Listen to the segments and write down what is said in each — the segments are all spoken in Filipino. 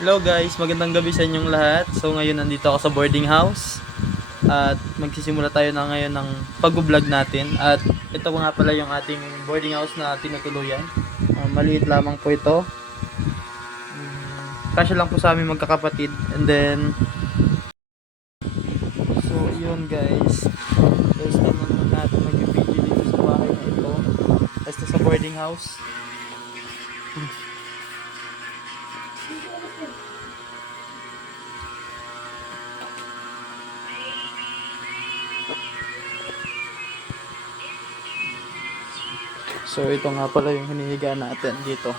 Hello guys, magandang gabi sa inyong lahat. So ngayon nandito ako sa boarding house at magsisimula tayo na ngayon ng pag-vlog natin. At ito nga pala yung ating boarding house na tinutuluyan. Maliit lamang po ito. Kasya lang po sa aming magkakapatid. And then, so yun guys. First time naman natin mag-video dito sa bahay na ito. Basta sa boarding house. So ito nga pala yung hinihiga natin dito.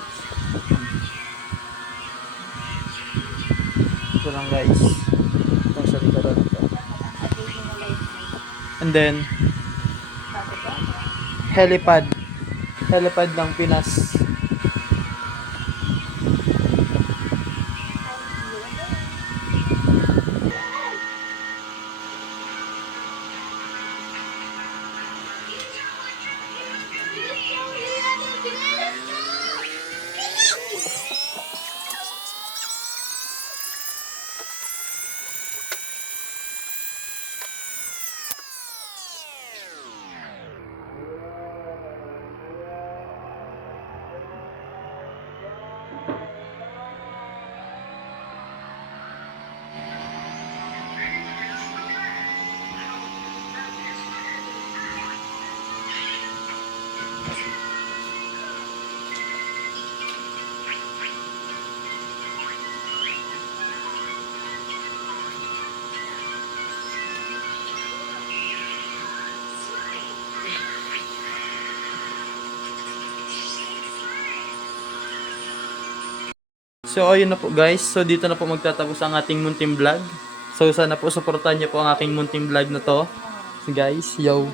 Ito lang guys. Itong sa likaran ito. And then helipad. Helipad ng Pinas. So ayun na po guys. So dito na po magtatapos ang ating munting vlog. So sana po suportahan niyo po ang aking munting vlog na to. So guys, yo.